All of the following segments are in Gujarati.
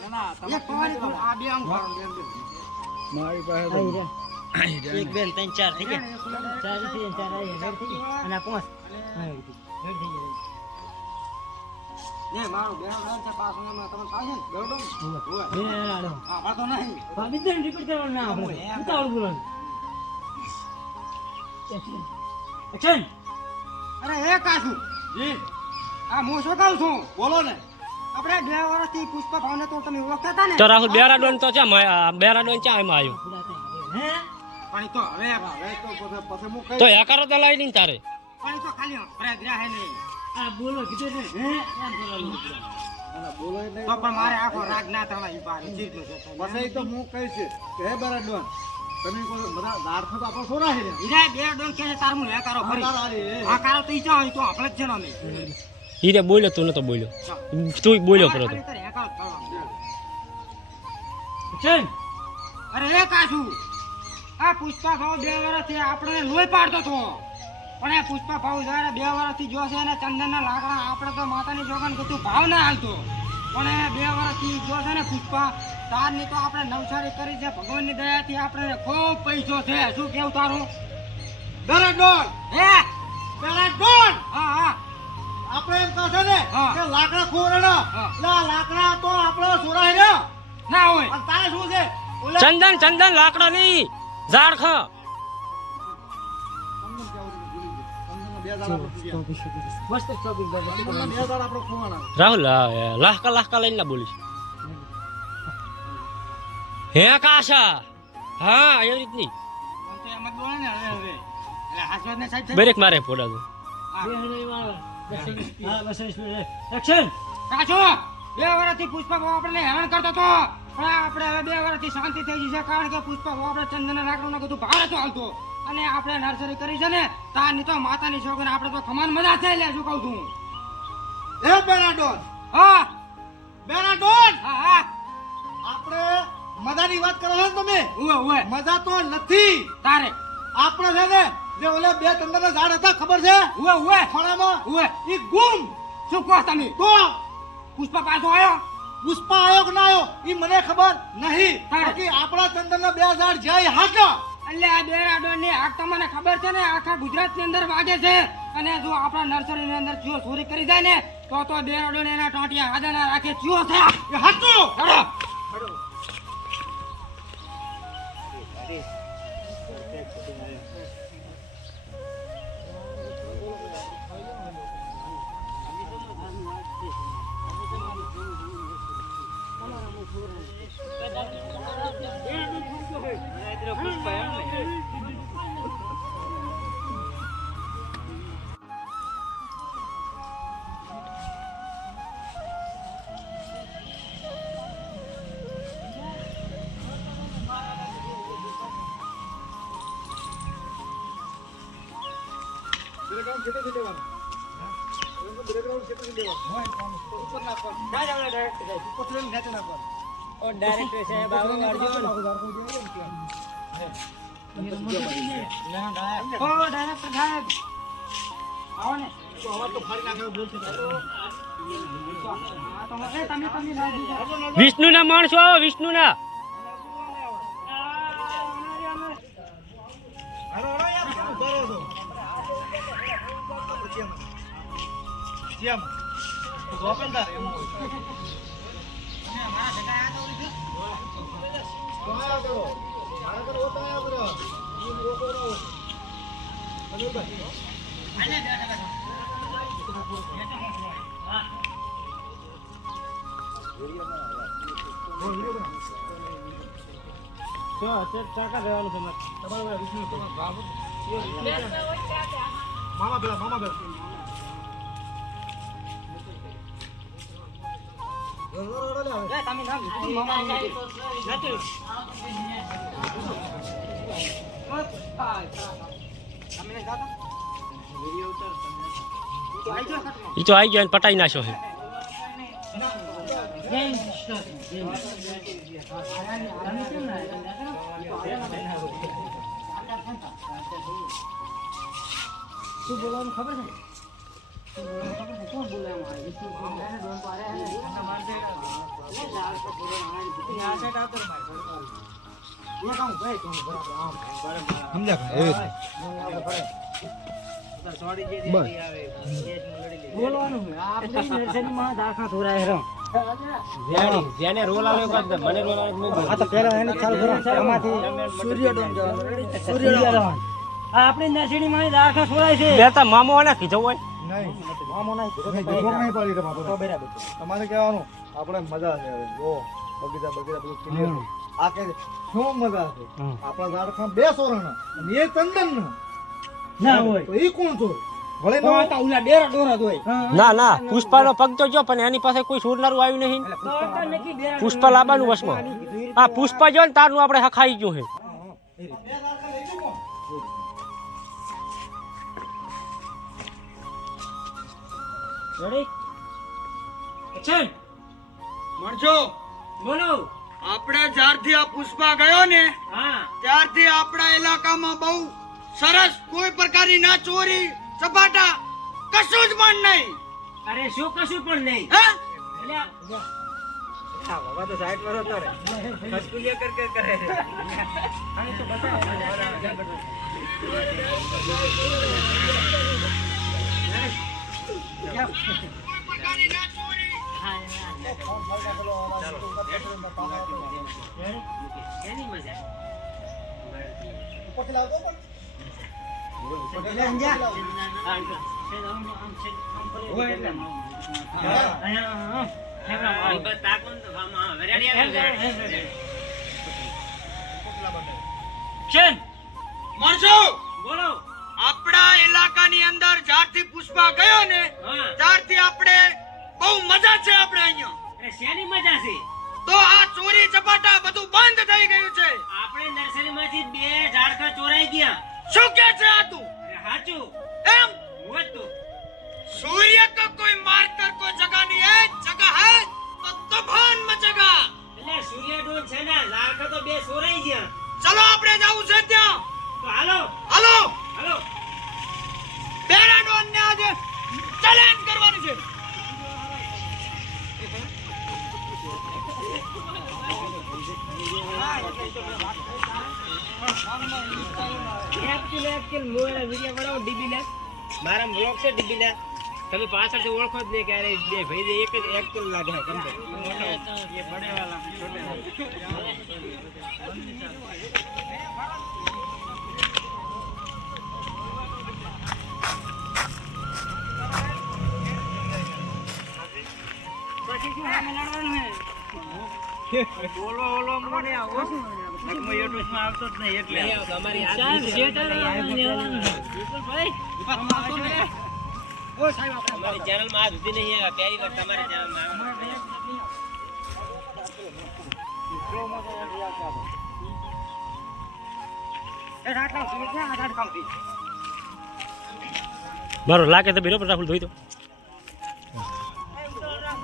એક પવારી આ બે આમ મારી પાસે એક બેન ત્રણ ચાર થઈ ગયા ચાર થઈ ગયા ચાર આવી રેડ થઈ ગયા અને આ પાંચ રેડ થઈ ગયા ને મારો બેનો નામ છે પાસ નામ તમે થાય છે બેડો બે રાડો હા વાતો નહીં ભાભી તો રિપીટ કરવાનું ના આપણે ઉતાવળ બોલવાનું એક્શન અરે હે કાસુ જી આ હું શું કહું છું બોલો ને આપણે 2 વર્ષથી પુષ્પા ભાવને તો તમે ઓળખતા હતા ને તો રાહુલ બેરાડોન તો છે બેરાડોન ચા એમાં આવ્યો હે પણ તો હવે તો પછી હું તો હેકારો તો લઈ લઈને તારે પણ તો ખાલી હમણાં ગ્રહ હે નહીં આ બોલો કીધું ને હે એમ બોલવાનું બોલો એટલે તો પણ મારે આખો રાગ ના થવા ઈ બાર ચીરનો છે પછી તો હું કહીશ કે હે બરાડોન તમે કોઈ બધા દારખો તો આપણો સોરા હે ઈરા બે ડોન કે તાર હું હે કરો ફરી આ કારો તો ઈ ચા તો આપણે જ છે ને અમે હીરે બોલ્યો તું નતો બોલ્યો તું બોલ્યો કરો તો હે કરો એક્શન અરે હે કાસુ આ પુષ્પા ભાવ 2 વર્ષથી આપણે લોહી પાડતો તો પણ એ પુષ્પા ભાવ જયારે 2 વર્ષથી જોશે અને ચંદનના લાકડા આપણે તો માતાની જોગન કીધું ભાવ ના હાલતો પણ એ 2 વર્ષથી જોશે ને પુષ્પા તારની તો આપણે નવસારી કરી છે ભગવાનની દયાથી આપણે ખૂબ પૈસો છે શું કેવું તારું બરાડોન હે બરાડોન હા હા આપણે એમ કહે છે ને હા. કે લાકડા ખોરડા હા. એટલે આ લાકડા તો આપણો સોરા હે ને ના હોય અને તારે શું છે ઓલા ચંદન ચંદન લાકડો નહીં ઝાડ ખા મસ્ત ટોપિક બાબત રાહુલ લાહકા લઈને ના બોલીશ હે કાશા હા એવી રીતની આમ તો એમ જ બોલે ને હવે એટલે હાસવાદને સાઈડ થઈ બ્રેક મારે ફોડા તો એક્શન કાચો 2 વર્ષથી પુષ્પા ભાવ આપણે હેરાન કરતો તો પણ આપણે હવે 2 વર્ષથી શાંતિ થઈ ગઈ છે કારણ કે પુષ્પા ભાવ આપણે ચંદનના લાકડાનો બધું ભારે તો હાલતો અને આપણે નર્સરી કરી છે ને તારની તો માતાની છોકરી આપણે તો ખમાન મજા થઈ લે શું કહું છું હે બરાડોન હા બરાડોન હા હા આપણે મજાની વાત કરો છો ને તમે ઉવે ઉવે મજા તો નથી તારે આપણે છે ને જે ઓલે 2 ચંદનના ઝાડ હતા ખબર છે ઉવે ઉવે ખોણામાં ઉવે ઈ ગુમ શું કહો તમે તો પુષ્પા પાછો આવ્યો પુષ્પા આયો કે ના આયો ઈ મને ખબર નહીં હા. બાકી આપણા ચંદનના 2 ઝાડ જાય હાકા એટલે આ બેરાડોની આગ તમને ખબર છે ને આખા ગુજરાતની અંદર વાગે છે અને જો આપણા નર્સરીની અંદર જો ચોરી કરી જાય ને તો બેરાડોને એના ટાંટિયા હાદાના રાખે ચિયો છે એ હાચું હેડો બ્રેકગ્રાઉન્ડ છેટે છેટે વાનું બ્રેકગ્રાઉન્ડ છેટે છેટે વાનું ઉપર નાખવાનું ઉપર નીચે નાખવાનું ઓ ડાયરેક્ટર સાહેબ આવો અર્જુન ઓ ડાયરેક્ટર સાહેબ આવો ને તો અવાજ તો ફાડી નાખે બોલ છે આ તો એ તમે લાવી દીધા વિષ્ણુના માણસો આવો વિષ્ણુના હાલો હાલો યાર બરો છો જેમ ગોપેન્દર એમ તમે આયા કરો મારા કરો તો આયા કરો ઈ રોકો રો ચાકા દેવાનું છે તમારે વિષ્ણુ તમારો ભાવ મામા બેલા એ તમે નામ લીધું મામા નથી તમે જાતા વિડિયો ઉતાર તો આઈ ગયો ખટમાં ઈ તો આવી ગયા ને પટાઈ નાખ્યો છે શું બોલવાનું ખબર છે કોણ બોલે મારે વિષ્ણુ કોણ એને ડોન પારે હે માર દે એ લાલ તો પૂરો આઈ દીધી આ સેટ આવતો માર એ કામ ભાઈ તું બરાબર આમ સમજ્યા એવી બોલવાનું છે આપણી નર્સરીમાં દાખલા થોરાય હેરો જેને રોલ આવે મને રોલ આવે આ તો પહેલા એને ચાલ કરો એમાંથી સૂર્યડોન જવાનું રેડી સૂર્યડોન આ આપણી નર્સરીમાં દાખલા થોરાય છે બેતા મામો આને કીધું હોય નહીં મામો નહીં નહીં પાડી રે બાપુ બરાબર તમારે કહેવાનું આપણે મજા છે હવે જો બગીચા બધું ક્લિયર આ કે શું મજા છે આપણા ઝાડખા 2 સોરણા અને એ ચંદન ના હોય તો ઈ કોણ છો ભલે તો આ ઉલા ડેરા ડોરા જ હોય ના ના પુષ્પાનો પગ તો જો પણ એની પાસે કોઈ છોડનારું આવ્યું નહીં તો તો નક્કી ડેરા પુષ્પા લાવવાનું વસમાં આ પુષ્પા જો ને તારનું આપણે હખાઈ ગયું છે રેડી એક્શન મણજો બોલો આપણે જ્યારથી આ પુષ્પા ગયો ને હા ત્યારથી આપણા ઇલાકામાં બહુ સરસ કોઈ પ્રકારની ના ચોરી ચપાટા કશું જ પણ નહીં અરે શું કશું પણ નહીં હે બાબા તો સાઈડ માં રહો રે ખસકુલિયા કર કરે આને તો એની મજા ઉપરથી લાવતો પણ મણજો બોલો આપણા ઇલાકાની અંદર જ્યારથી પુષ્પા ગયો ને હા ત્યારથી આપણે બહુ મજા છે આપણે અહીંયા અરે શેની મજા છે તો આ ચોરી ચપાટા બધું બંધ થઈ ગયું છે આપણે નર્સરીમાંથી 2 ઝાડકા ચોરાઈ ગયા શું કે છે આ તું અરે હાચું એમ હોત તો सूर्य को कोई मार कर कोई जगह नहीं है जगह है तो तूफान मचेगा એટલે સૂર્યડોન છે ને ઝાડકા તો 2 ચોરાઈ ગયા चलो આપણે જાવું છે ત્યાં તો હાલો હાલો હાલો બેરા ડોન ને આજે ચેલેન્જ કરવાનું છે એક કિલ મોરા વિડિયો બનાવો ડીબી લે મારા બ્લોગ છે ડીબી લે તમે પાછળથી ઓળખો જ નહીં કે અરે બે ભાઈ એક જ 1 કિલો લાગે છે કમ ये बड़े वाला छोटे પછી શું સામે લડવાનું હે બોલો બોલો મને આવો નકમો યુટ્યુબ માં આવતો જ નહીં એટલે તમારી આ સેટર લેવાનું વિપુલ ભાઈ ઓ સાહેબ આપણી ચેનલ માં આ સુધી નહીં આવ્યા પહેલી વાર તમારી ચેનલ માં એ રાટલા સુઈ ગયા આધાર કાઉન્ટી મારો લાગે તો બીરો પર રાહુલ ધોઈ દો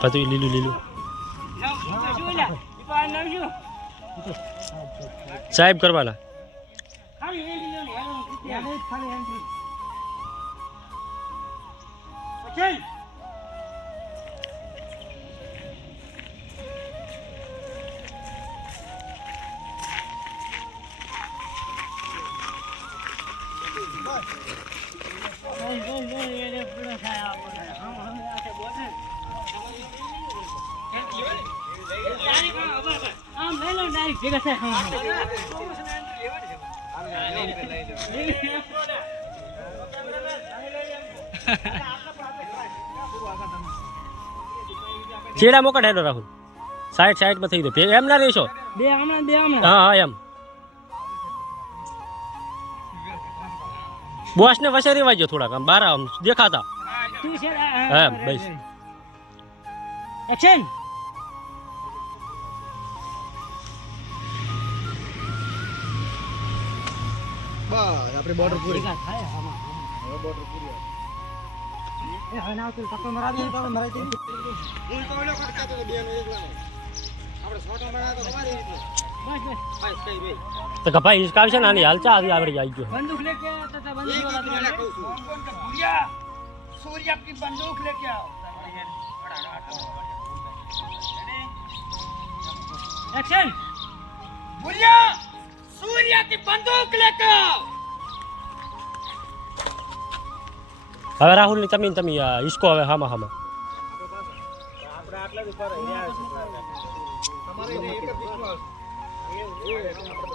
પછી લીલું લીલું સાહેબ કરવાના છેડા મોકડ હેડો રાહુલ સાઈડ માં થઈ દો એમ ના રહેશો બે હમણાં હા હા એમ બોસ ને વસે રેવાજો થોડાક આમ બાર આમ દેખાતા તું છે હા બસ એક્શન બસ આપણે બોર્ડર પૂરી થાય આમાં હવે બોર્ડર પૂરી એ હનાવ તું ટક્કર મરાવી તો મરાઈ દે હું તો ઓલો કરતા તો બે નો એકલા આપણે છોટો મરા તો તમારી રીતે બસ બસ બસ કઈ ભાઈ તો કપાઈ હિસકાવશે ને આની હાલચા આવી ગયો બંદૂક લે કે તો બંદૂક એક વાળા મને કહું છું કોણ કે ભૂરિયા सूर्य की बंदूक लेके आओ એક્શન बुढ़िया सूर्य की बंदूक लेके आओ હવે રાહુલ ની તમે હિસકો હવે હામાં હામાં તમારે એને એક જ વિશ્વાસ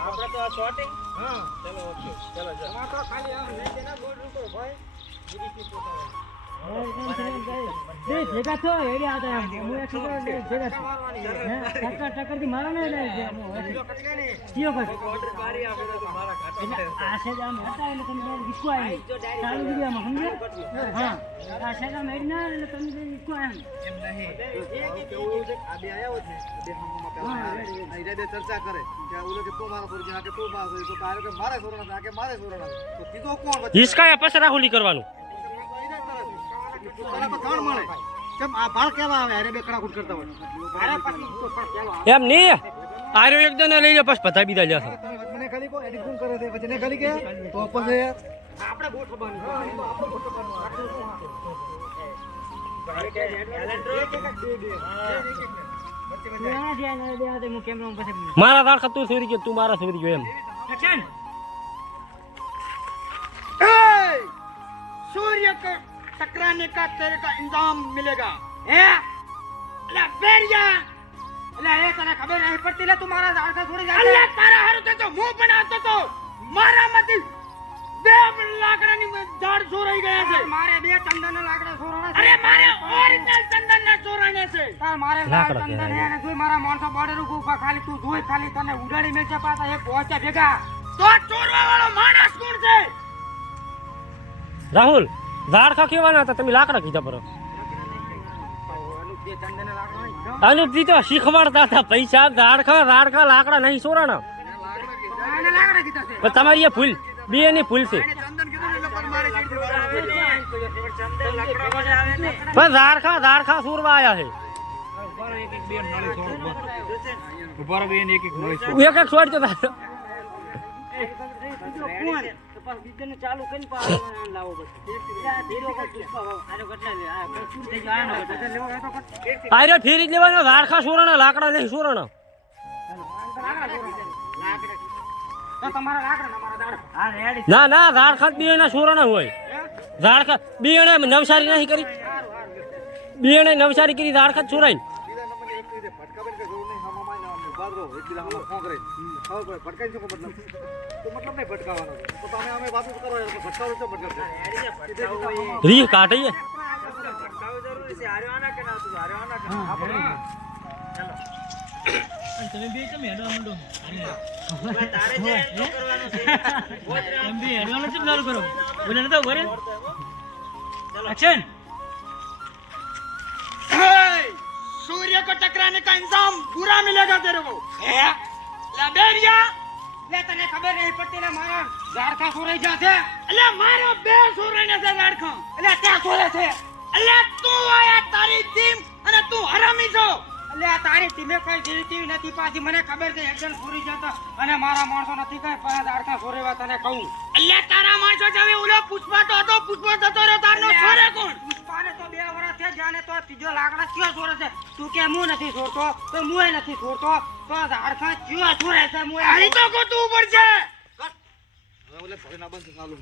આપણે તો શોટિંગ હા ચલો ઓકે ચલો તમારે તો ખાલી આમ લઈ દેના બોર્ડ રૂકો ભાઈ ભેગા થો એડી આવતા એમ હું એક ભેગા થો ટક્કર થી મારો ને કીયો કર આ છે આમ હતા એટલે તમે વિશ્વ આવી ચાલુ વિડિયોમાં સમજે હા આ છે આમ એડી ના એટલે તમે વિશ્વ આવી એમ નહીં કેવું છે આ બે આયા હોત ને બે હમમાં પેલા આ ઈરા બે ચર્ચા કરે કે ઓલો કે તું મારો છોરી કે તું મારો છોરી તો તારે કે મારે છોરણા કે મારે છોરણા તો કીધો કોણ વચ્ચે હિસકા પછી રાહુલી કરવાનું તને તો કોણ મળે કેમ આ ભાળ કેવા આવે અરે બે કડાકૂટ કરતા હોય અરે પછી તો પણ પેલો એમ નહીં આર્યો એકદમ લઈ લે પછી બધા બીજા લે તમે વચને ખાલી કો એડિટ કોણ કરે છે વચને ખાલી કે તો પછી યાર આપણે ગોઠવવાનું હું કેમેરા પછી મારા દાખલા તું છોરી ગયો તું મારા છોરી ગયો એમ એક્શન ए, सूर्य को टकराने का तेरे का इंजाम मिलेगा હે अल्लाह बेरिया એટલે એ તને ખબર નહીં પડતી લે તું મારા ઝાડખા છોડી જાય अल्लाह तारा हर तो मुंह बनातो तो मारा मत બે લાકડાની ઝાડ ચોરાઈ ગયા છે મારે બે ચંદનના લાકડા છોડવાના છે. અરે મારે ઓરિજિનલ ચંદનના ચોરાને છે તાર મારે લાકડા ચંદન કહેવાય. હે અને જોઈ મારા માણસો બોર્ડર ઉપર ખાલી તું જોઈ ખાલી તને ઉડાડી મેચે પાછા એક પહોંચ્યા ભેગા તો ચોરવા વાળો માણસ કોણ છે રાહુલ ઝાડખા કેવાના હતા તમે લાકડા કીધા પર અનુપ બે ચંદનના લાકડા નહીં. અનુપજી તો શીખવાડતા હતા પૈસા ઝાડખા લાકડા નહીં સોરાના એને લાકડા કીધા છે પણ તમારી એ ભૂલ બે ની ભૂલ છે એને ચંદન કીધું ને એટલે પણ મારે પણ ઝાડખા સોરવા આયા છે એક એક છોડ તો કોણ બીજાનું ચાલુ કરીને પાછું લાવો પછી ધીરો કર પુષ્પા આનો કેટલા લે આ પૂરું થઈ ગયું આનો બધા લેવો હોય તો કર આર્યો ફેરી જ લેવાનો ઝાડખા સોરાના લાકડા નહીં સોરાના તો તમારા લાકડા ને અમારા ઝાડ હા રેડી ના ઝાડખા બે ના સોરાના હોય ઝાડખા બે નવસારી નહીં કરી બે નવસારી કરી ઝાડખા છોરાઈ બીજા નંબરની એક રીતે ભટકાવે કે જરૂર નહીં હમમાં ના બાદરો એક બીજા હમમાં ફોન કરે હવે કોઈ ભટકાઈ શું મતલબ તો મતલબ નહીં ભટકાવાનો તો તમે અમે વાતો કરો યાર ભટકાવો તો ભટકાવશે રીહ કાઢીએ તમે બે કેમ હેડવા માંડો તારે જે કરવાનું છે એમ બે હેડવાનું છે ચાલુ કરો બોલે ન તો વરે એક્શન सूर्य को टकराने का इंजाम पूरा मिलेगा तेरे को હે लबेरिया લે તને ખબર નહીં પડતી લે મારા ઝાડખા છોરાઈ ગયા છે अल्लाह मारो बे सोरने से लड़का એટલે ત્યાં છોરે છે अल्लाह तू आया तारी टीम અને તું હરામી છો એટલે આ તારી ટીમે કઈ જીવતી નથી પાછી મને ખબર છે એકદમ પૂરી જતો અને મારા માણસો નથી કઈ પણ ઝાડખા છોરેવા તને કહું અલ્લાહ તારા માણસો જાવે ઓલો પુષ્પા તો હતો પુષ્પા જતો રહ્યો તારનો છોરે કોણ પુષ્પાને તો 2 વર્ષ છે જાણે તો ત્રીજો લાકડા ક્યાં છોરે છે તું કે હું નથી છોડતો તો મુએ નથી છોડતો તો ઝાડખા ક્યાં છોરે છે મુએ અહીં તો ગોતું ઉપર છે હવે ઓલે ભરે ના બંધ ચાલુ